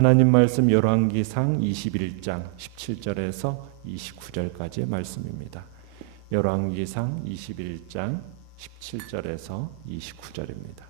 하나님 말씀 열왕기상 21장 17절에서 29절까지의 말씀입니다. 열왕기상 21장 17절에서 29절입니다.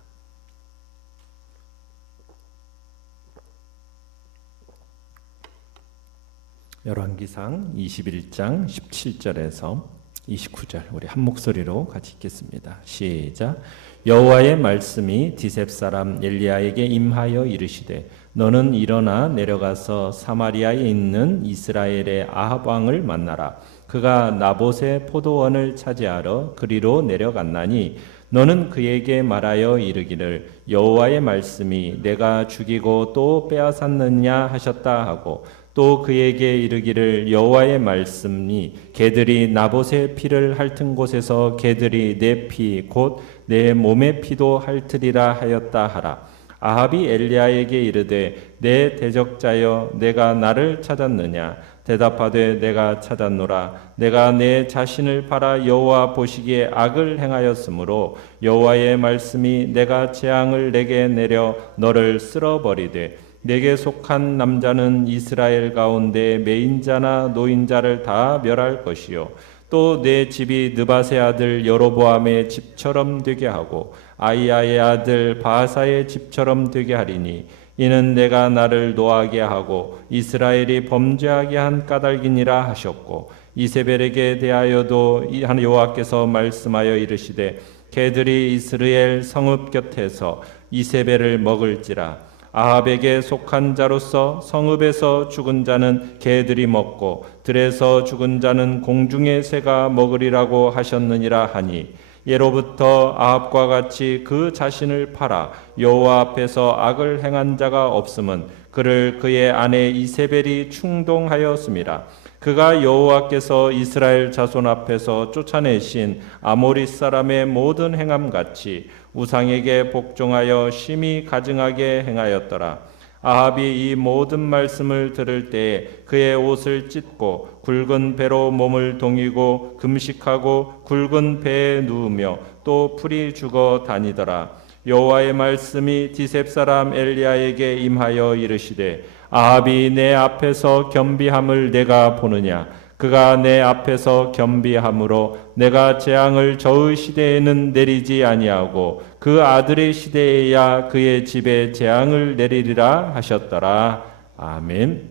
열왕기상 21장 17절에서 29절 우리 한 목소리로 같이 읽겠습니다. 시작. 여호와의 말씀이 디셉 사람 엘리야에게 임하여 이르시되 너는 일어나 내려가서 사마리아에 있는 이스라엘의 아합 왕을 만나라. 그가 나봇의 포도원을 차지하러 그리로 내려갔나니 너는 그에게 말하여 이르기를 여호와의 말씀이 내가 죽이고 또 빼앗았느냐 하셨다 하고 또 그에게 이르기를 여호와의 말씀이 개들이 나봇의 피를 핥은 곳에서 개들이 내 피 곧 내 몸의 피도 핥으리라 하였다 하라. 아합이 엘리야에게 이르되 내 대적자여 내가 나를 찾았느냐 대답하되 내가 찾았노라. 내가 내 자신을 팔아 여호와 보시기에 악을 행하였으므로 여호와의 말씀이 내가 재앙을 내게 내려 너를 쓸어버리되 내게 속한 남자는 이스라엘 가운데 매인자나 노인자를 다 멸할 것이요 또 내 집이 느밧의 아들 여로보암의 집처럼 되게 하고 아이야의 아들 바하사의 집처럼 되게 하리니 이는 내가 나를 노하게 하고 이스라엘이 범죄하게 한 까닭이니라 하셨고 이세벨에게 대하여도 여호와께서 말씀하여 이르시되 개들이 이스라엘 성읍 곁에서 이세벨을 먹을지라. 아합에게 속한 자로서 성읍에서 죽은 자는 개들이 먹고 들에서 죽은 자는 공중의 새가 먹으리라고 하셨느니라 하니 예로부터 아합과 같이 그 자신을 팔아 여호와 앞에서 악을 행한 자가 없음은 그를 그의 아내 이세벨이 충동하였음이라. 그가 여호와께서 이스라엘 자손 앞에서 쫓아내신 아모리 사람의 모든 행함같이 우상에게 복종하여 심히 가증하게 행하였더라. 아합이 이 모든 말씀을 들을 때에 그의 옷을 찢고 굵은 배로 몸을 동이고 금식하고 굵은 배에 누우며 또 풀이 죽어 다니더라. 여호와의 말씀이 디셉 사람 엘리야에게 임하여 이르시되 아합이 내 앞에서 겸비함을 내가 보느냐. 그가 내 앞에서 겸비함으로 내가 재앙을 저의 시대에는 내리지 아니하고 그 아들의 시대에야 그의 집에 재앙을 내리리라 하셨더라. 아멘.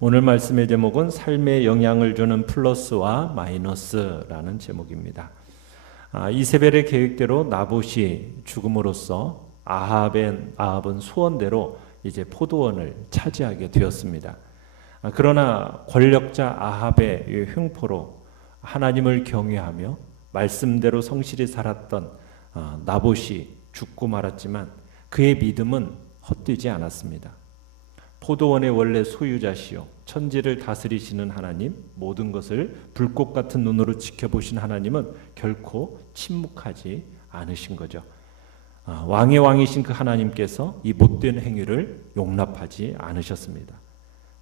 오늘 말씀의 제목은 삶에 영향을 주는 플러스와 마이너스라는 제목입니다. 이세벨의 계획대로 나봇이 죽음으로써 아합은 소원대로 이제 포도원을 차지하게 되었습니다. 그러나 권력자 아합의 흉포로 하나님을 경외하며 말씀대로 성실히 살았던 나봇이 죽고 말았지만 그의 믿음은 헛되지 않았습니다. 포도원의 원래 소유자시요 천지를 다스리시는 하나님, 모든 것을 불꽃 같은 눈으로 지켜보신 하나님은 결코 침묵하지 않으신 거죠. 왕의 왕이신 그 하나님께서 이 못된 행위를 용납하지 않으셨습니다.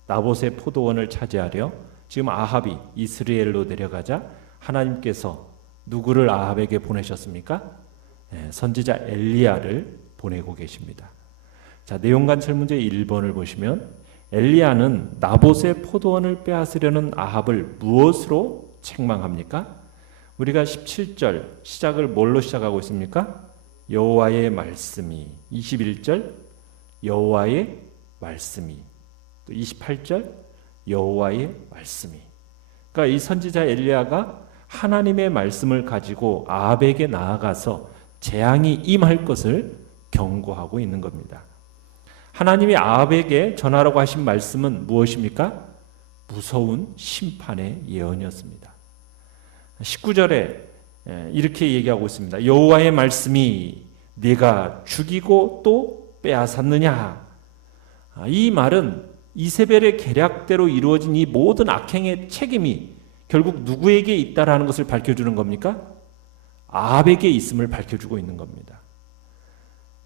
나봇의 포도원을 차지하려 지금 아합이 이스라엘로 내려가자 하나님께서 누구를 아합에게 보내셨습니까? 선지자 엘리야를 보내고 계십니다. 자, 내용관찰 문제 1번을 보시면 엘리야는 나봇의 포도원을 빼앗으려는 아합을 무엇으로 책망합니까? 우리가 17절 시작을 뭘로 시작하고 있습니까? 여호와의 말씀이 21절 여호와의 말씀이 또 28절 여호와의 말씀이. 그러니까 이 선지자 엘리야가 하나님의 말씀을 가지고 아합에게 나아가서 재앙이 임할 것을 경고하고 있는 겁니다. 하나님이 아합에게 전하라고 하신 말씀은 무엇입니까? 무서운 심판의 예언이었습니다. 19절에 이렇게 얘기하고 있습니다. 여호와의 말씀이 네가 죽이고 또 빼앗았느냐. 이 말은 이세벨의 계략대로 이루어진 이 모든 악행의 책임이 결국 누구에게 있다라는 것을 밝혀주는 겁니까? 아합에게 있음을 밝혀주고 있는 겁니다.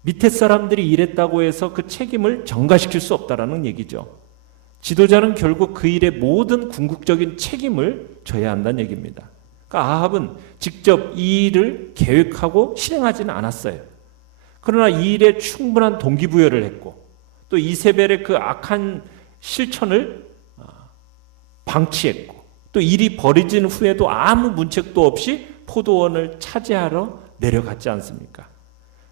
밑에 사람들이 이랬다고 해서 그 책임을 전가시킬 수 없다라는 얘기죠. 지도자는 결국 그 일의 모든 궁극적인 책임을 져야 한다는 얘기입니다. 그러니까 아합은 직접 이 일을 계획하고 실행하지는 않았어요. 그러나 이 일에 충분한 동기부여를 했고 또 이세벨의 그 악한 실천을 방치했고, 또 일이 벌어진 후에도 아무 문책도 없이 포도원을 차지하러 내려갔지 않습니까?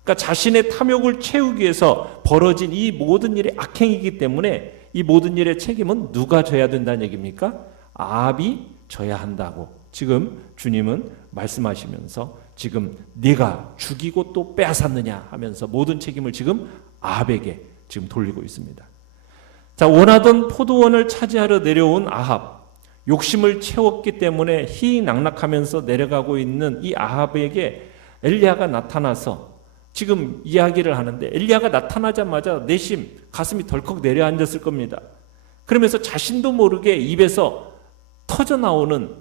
그러니까 자신의 탐욕을 채우기 위해서 벌어진 이 모든 일이 악행이기 때문에 이 모든 일의 책임은 누가 져야 된다는 얘기입니까? 아합이 져야 한다고 지금 주님은 말씀하시면서 지금 네가 죽이고 또 빼앗았느냐 하면서 모든 책임을 지금 아합에게 지금 돌리고 있습니다. 자, 원하던 포도원을 차지하러 내려온 아합, 욕심을 채웠기 때문에 희낙락하면서 내려가고 있는 이 아합에게 엘리야가 나타나서 지금 이야기를 하는데, 엘리야가 나타나자마자 내심 가슴이 덜컥 내려앉았을 겁니다. 그러면서 자신도 모르게 입에서 터져 나오는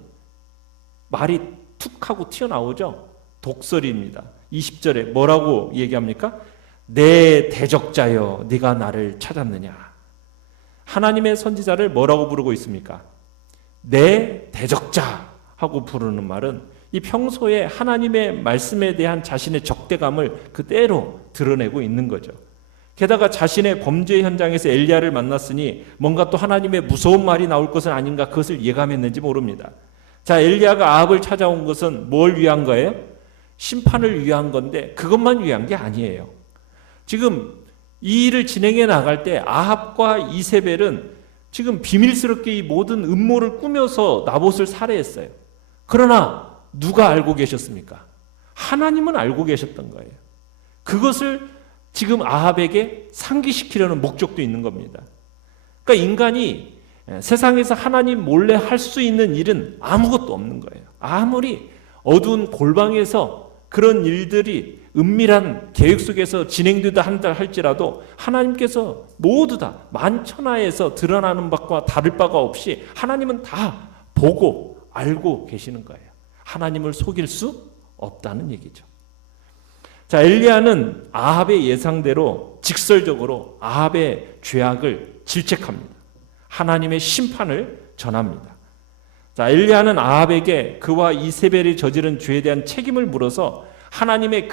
말이 툭 하고 튀어나오죠. 독설입니다. 20절에 뭐라고 얘기합니까? 내 대적자여 네가 나를 찾았느냐. 하나님의 선지자를 뭐라고 부르고 있습니까? 내 대적자 하고 부르는 말은 이 평소에 하나님의 말씀에 대한 자신의 적대감을 그대로 드러내고 있는 거죠. 게다가 자신의 범죄 현장에서 엘리야를 만났으니 뭔가 또 하나님의 무서운 말이 나올 것은 아닌가, 그것을 예감했는지 모릅니다. 자, 엘리야가 아합을 찾아온 것은 뭘 위한 거예요? 심판을 위한 건데 그것만 위한 게 아니에요. 지금 이 일을 진행해 나갈 때 아합과 이세벨은 지금 비밀스럽게 이 모든 음모를 꾸며서 나봇을 살해했어요. 그러나 누가 알고 계셨습니까? 하나님은 알고 계셨던 거예요. 그것을 지금 아합에게 상기시키려는 목적도 있는 겁니다. 그러니까 인간이 세상에서 하나님 몰래 할 수 있는 일은 아무것도 없는 거예요. 아무리 어두운 골방에서 그런 일들이 은밀한 계획 속에서 진행되다 한다 할지라도 하나님께서 모두 다 만천하에서 드러나는 바와 다를 바가 없이 하나님은 다 보고 알고 계시는 거예요. 하나님을 속일 수 없다는 얘기죠. 자, 엘리야는 아합의 예상대로 직설적으로 아합의 죄악을 질책합니다. 하나님의 심판을 전합니다. 자, 엘리야는 아합에게 그와 이세벨이 저지른 죄에 대한 책임을 물어서 하나님이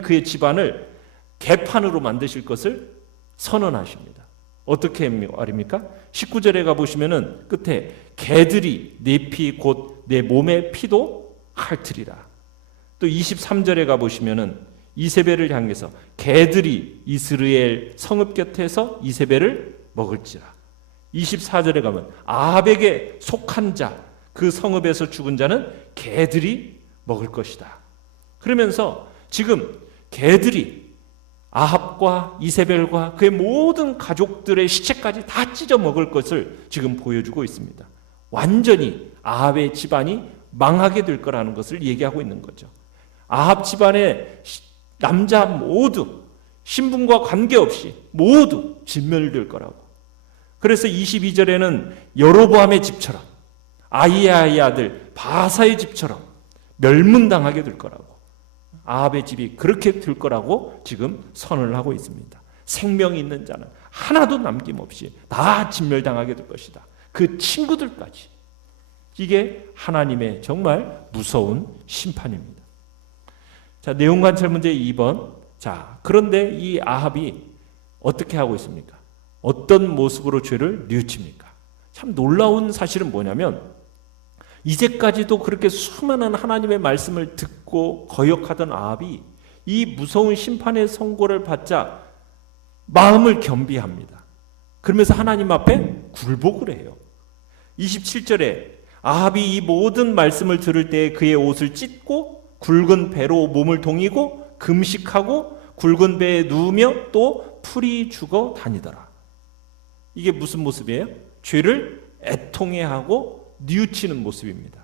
그의 집안을 개판으로 만드실 것을 선언하십니다. 어떻게 말입니까? 19절에 가보시면은 끝에 개들이 내 피 곧 내 몸의 피도 핥으리라. 또 23절에 가보시면은 이세벨을 향해서 개들이 이스라엘 성읍 곁에서 이세벨을 먹을지라. 24절에 가면 아합에게 속한 자, 그 성읍에서 죽은 자는 개들이 먹을 것이다. 그러면서 지금 개들이 아합과 이세벨과 그의 모든 가족들의 시체까지 다 찢어 먹을 것을 지금 보여주고 있습니다. 완전히 아합의 집안이 망하게 될 거라는 것을 얘기하고 있는 거죠. 아합 집안의 남자 모두 신분과 관계없이 모두 진멸될 거라고. 그래서 22절에는 여로보암의 집처럼 아히야의 아들 바사의 집처럼 멸문당하게 될 거라고. 아합의 집이 그렇게 될 거라고 지금 선언을 하고 있습니다. 생명이 있는 자는 하나도 남김없이 다 진멸당하게 될 것이다. 그 친구들까지. 이게 하나님의 정말 무서운 심판입니다. 자, 내용 관찰 문제 2번. 자, 그런데 이 아합이 어떻게 하고 있습니까? 어떤 모습으로 죄를 뉘우칩니까? 참 놀라운 사실은 뭐냐면 이제까지도 그렇게 수많은 하나님의 말씀을 듣고 거역하던 아합이 이 무서운 심판의 선고를 받자 마음을 겸비합니다. 그러면서 하나님 앞에 굴복을 해요. 27절에 아합이 이 모든 말씀을 들을 때 그의 옷을 찢고 굵은 배로 몸을 동이고 금식하고 굵은 배에 누우며 또 풀이 죽어 다니더라. 이게 무슨 모습이에요? 죄를 애통해하고 뉘우치는 모습입니다.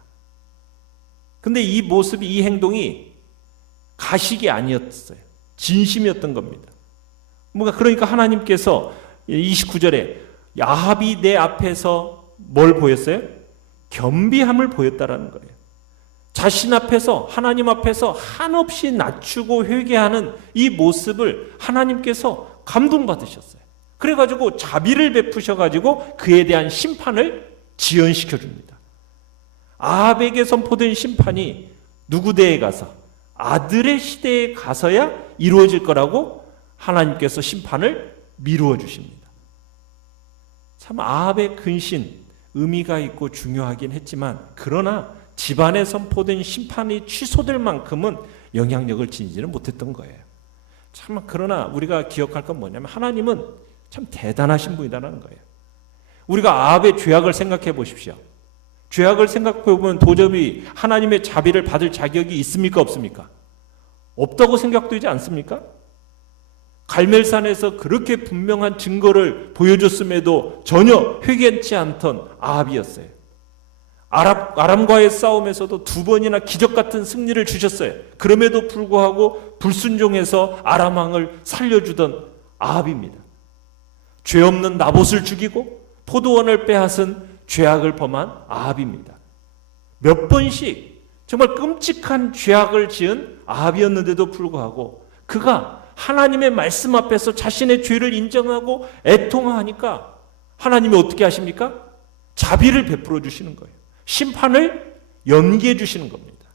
근데 이 모습이, 이 행동이 가식이 아니었어요. 진심이었던 겁니다. 그러니까 하나님께서 29절에 아합이 내 앞에서 뭘 보였어요? 겸비함을 보였다라는 거예요. 자신 앞에서, 하나님 앞에서 한없이 낮추고 회개하는 이 모습을 하나님께서 감동받으셨어요. 그래가지고 자비를 베푸셔가지고 그에 대한 심판을 지연시켜 줍니다. 아합에게 선포된 심판이 누구 대에 가서? 아들의 시대에 가서야 이루어질 거라고 하나님께서 심판을 미루어 주십니다. 참 아합의 근신 의미가 있고 중요하긴 했지만 그러나 집안에 선포된 심판이 취소될 만큼은 영향력을 지니지는 못했던 거예요. 참 그러나 우리가 기억할 건 뭐냐면 하나님은 참 대단하신 분이라는 거예요. 우리가 아합의 죄악을 생각해 보십시오. 죄악을 생각해 보면 도저히 하나님의 자비를 받을 자격이 있습니까 없습니까? 없다고 생각되지 않습니까? 갈멜산에서 그렇게 분명한 증거를 보여줬음에도 전혀 회개치 않던 아합이었어요. 아람과의 싸움에서도 2번이나 기적 같은 승리를 주셨어요. 그럼에도 불구하고 불순종해서 아람 왕을 살려주던 아합입니다. 죄 없는 나봇을 죽이고 포도원을 빼앗은 죄악을 범한 아합입니다. 몇 번씩 정말 끔찍한 죄악을 지은 아합이었는데도 불구하고 그가 하나님의 말씀 앞에서 자신의 죄를 인정하고 애통하니까 하나님이 어떻게 하십니까? 자비를 베풀어 주시는 거예요. 심판을 연기해 주시는 겁니다.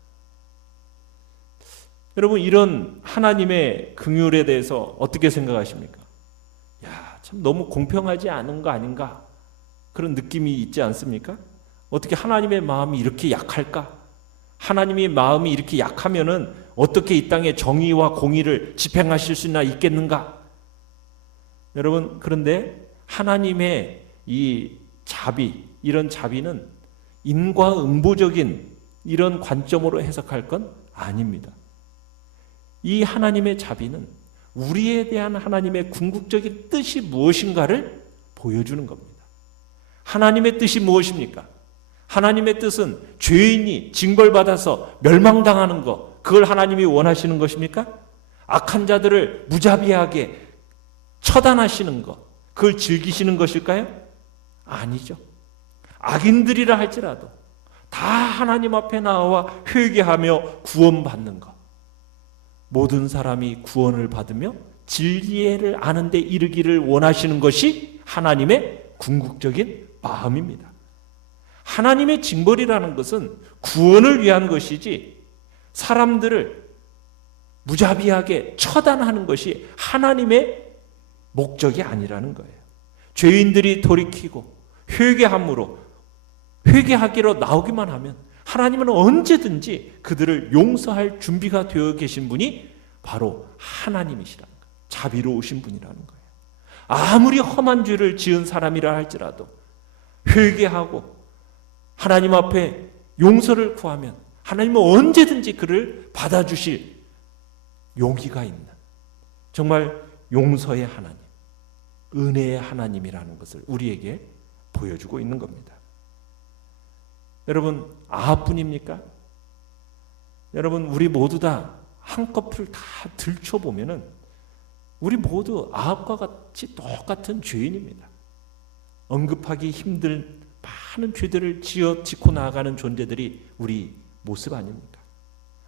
여러분 이런 하나님의 긍휼에 대해서 어떻게 생각하십니까? 야, 참 너무 공평하지 않은 거 아닌가? 그런 느낌이 있지 않습니까? 어떻게 하나님의 마음이 이렇게 약할까? 하나님의 마음이 이렇게 약하면은 어떻게 이 땅에 정의와 공의를 집행하실 수나 있겠는가? 여러분 그런데 하나님의 이 자비, 이런 자비는 인과응보적인 이런 관점으로 해석할 건 아닙니다. 이 하나님의 자비는 우리에 대한 하나님의 궁극적인 뜻이 무엇인가를 보여주는 겁니다. 하나님의 뜻이 무엇입니까? 하나님의 뜻은 죄인이 징벌받아서 멸망당하는 것, 그걸 하나님이 원하시는 것입니까? 악한 자들을 무자비하게 처단하시는 것, 그걸 즐기시는 것일까요? 아니죠. 악인들이라 할지라도 다 하나님 앞에 나와 회개하며 구원받는 것, 모든 사람이 구원을 받으며 진리를 아는 데 이르기를 원하시는 것이 하나님의 궁극적인 마음입니다. 하나님의 징벌이라는 것은 구원을 위한 것이지 사람들을 무자비하게 처단하는 것이 하나님의 목적이 아니라는 거예요. 죄인들이 돌이키고 회개하기로 나오기만 하면 하나님은 언제든지 그들을 용서할 준비가 되어 계신 분이 바로 하나님이시라는 거예요. 자비로우신 분이라는 거예요. 아무리 험한 죄를 지은 사람이라 할지라도 회개하고 하나님 앞에 용서를 구하면 하나님은 언제든지 그를 받아주실 용기가 있는 정말 용서의 하나님, 은혜의 하나님이라는 것을 우리에게 보여주고 있는 겁니다. 여러분 아합뿐입니까? 여러분 우리 모두 다 한꺼풀 다 들춰보면은 우리 모두 아합과 같이 똑같은 죄인입니다. 언급하기 힘든 많은 죄들을 짓고 나아가는 존재들이 우리 모습 아닙니까?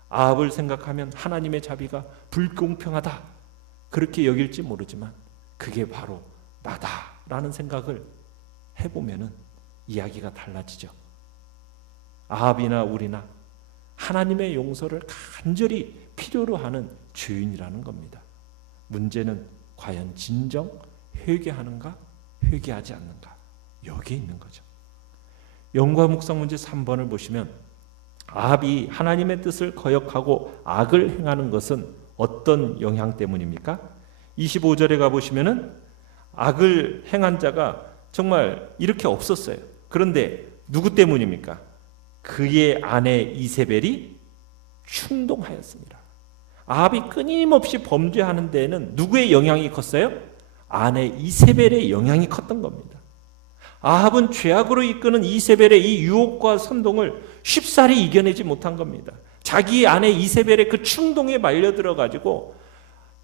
아합을 생각하면 하나님의 자비가 불공평하다 그렇게 여길지 모르지만 그게 바로 나다라는 생각을 해보면은 이야기가 달라지죠. 아합이나 우리나 하나님의 용서를 간절히 필요로 하는 죄인이라는 겁니다. 문제는 과연 진정 회개하는가 회개하지 않는가 여기에 있는 거죠. 영과 묵상 문제 3번을 보시면 아합이 하나님의 뜻을 거역하고 악을 행하는 것은 어떤 영향 때문입니까? 25절에 가보시면은 악을 행한 자가 정말 이렇게 없었어요. 그런데 누구 때문입니까? 그의 아내 이세벨이 충동하였습니다. 아합이 끊임없이 범죄하는 데에는 누구의 영향이 컸어요? 아내 이세벨의 영향이 컸던 겁니다. 아합은 죄악으로 이끄는 이세벨의 이 유혹과 선동을 쉽사리 이겨내지 못한 겁니다. 자기 아내 이세벨의 그 충동에 말려들어가지고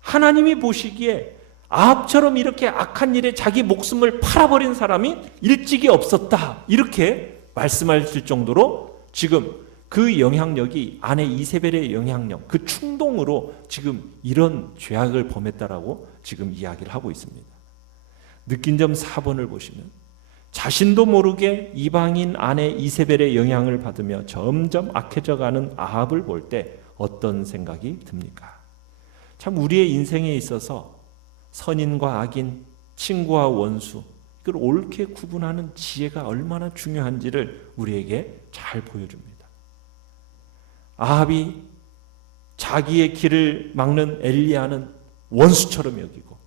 하나님이 보시기에 아합처럼 이렇게 악한 일에 자기 목숨을 팔아버린 사람이 일찍이 없었다 이렇게 말씀하실 정도로 지금 그 영향력이 아내 이세벨의 영향력, 그 충동으로 지금 이런 죄악을 범했다라고 지금 이야기를 하고 있습니다. 느낀 점 4번을 보시면 자신도 모르게 이방인 아내 이세벨의 영향을 받으며 점점 악해져가는 아합을 볼 때 어떤 생각이 듭니까? 참 우리의 인생에 있어서 선인과 악인, 친구와 원수, 이걸 옳게 구분하는 지혜가 얼마나 중요한지를 우리에게 잘 보여줍니다. 아합이 자기의 길을 막는 엘리야는 원수처럼 여기고,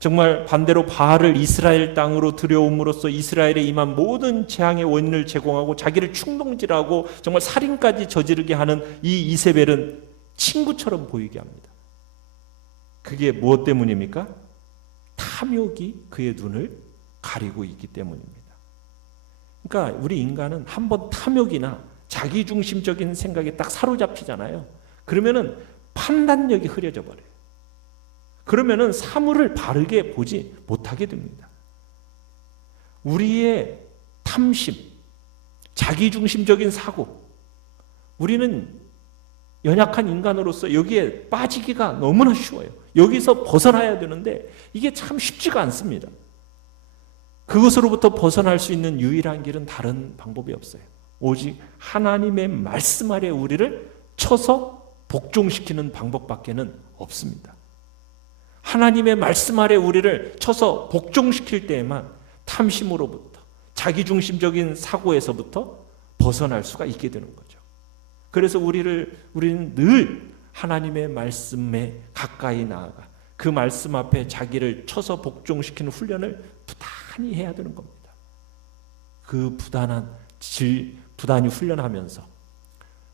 정말 반대로 바알을 이스라엘 땅으로 들여옴으로써 이스라엘에 임한 모든 재앙의 원인을 제공하고 자기를 충동질하고 정말 살인까지 저지르게 하는 이 이세벨은 친구처럼 보이게 합니다. 그게 무엇 때문입니까? 탐욕이 그의 눈을 가리고 있기 때문입니다. 그러니까 우리 인간은 한번 탐욕이나 자기중심적인 생각에 딱 사로잡히잖아요. 그러면은 판단력이 흐려져 버려요. 그러면은 사물을 바르게 보지 못하게 됩니다. 우리의 탐심, 자기중심적인 사고, 우리는 연약한 인간으로서 여기에 빠지기가 너무나 쉬워요. 여기서 벗어나야 되는데 이게 참 쉽지가 않습니다. 그것으로부터 벗어날 수 있는 유일한 길은 다른 방법이 없어요. 오직 하나님의 말씀 아래 우리를 쳐서 복종시키는 방법밖에는 없습니다. 하나님의 말씀 아래 우리를 쳐서 복종시킬 때에만 탐심으로부터, 자기중심적인 사고에서부터 벗어날 수가 있게 되는 거죠. 그래서 우리는 늘 하나님의 말씀에 가까이 나아가 그 말씀 앞에 자기를 쳐서 복종시키는 훈련을 부단히 해야 되는 겁니다. 그 부단히 훈련하면서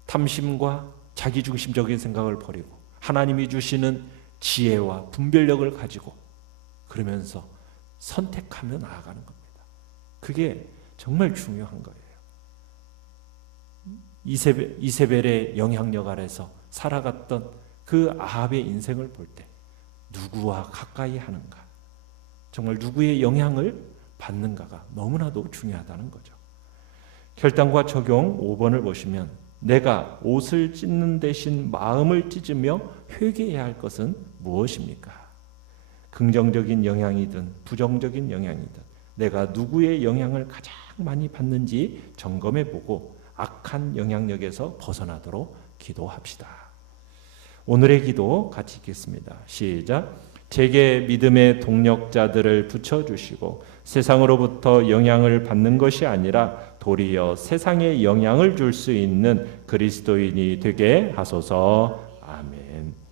탐심과 자기중심적인 생각을 버리고 하나님이 주시는 지혜와 분별력을 가지고 그러면서 선택하며 나아가는 겁니다. 그게 정말 중요한 거예요. 이세벨의 영향력 아래서 살아갔던 그 아합의 인생을 볼 때 누구와 가까이 하는가, 정말 누구의 영향을 받는가가 너무나도 중요하다는 거죠. 결단과 적용 5번을 보시면 내가 옷을 찢는 대신 마음을 찢으며 회개해야 할 것은 무엇입니까? 긍정적인 영향이든 부정적인 영향이든 내가 누구의 영향을 가장 많이 받는지 점검해보고 악한 영향력에서 벗어나도록 기도합시다. 오늘의 기도 같이 읽겠습니다. 시작. 제게 믿음의 동력자들을 붙여주시고 세상으로부터 영향을 받는 것이 아니라 도리어 세상에 영향을 줄 수 있는 그리스도인이 되게 하소서. 아멘.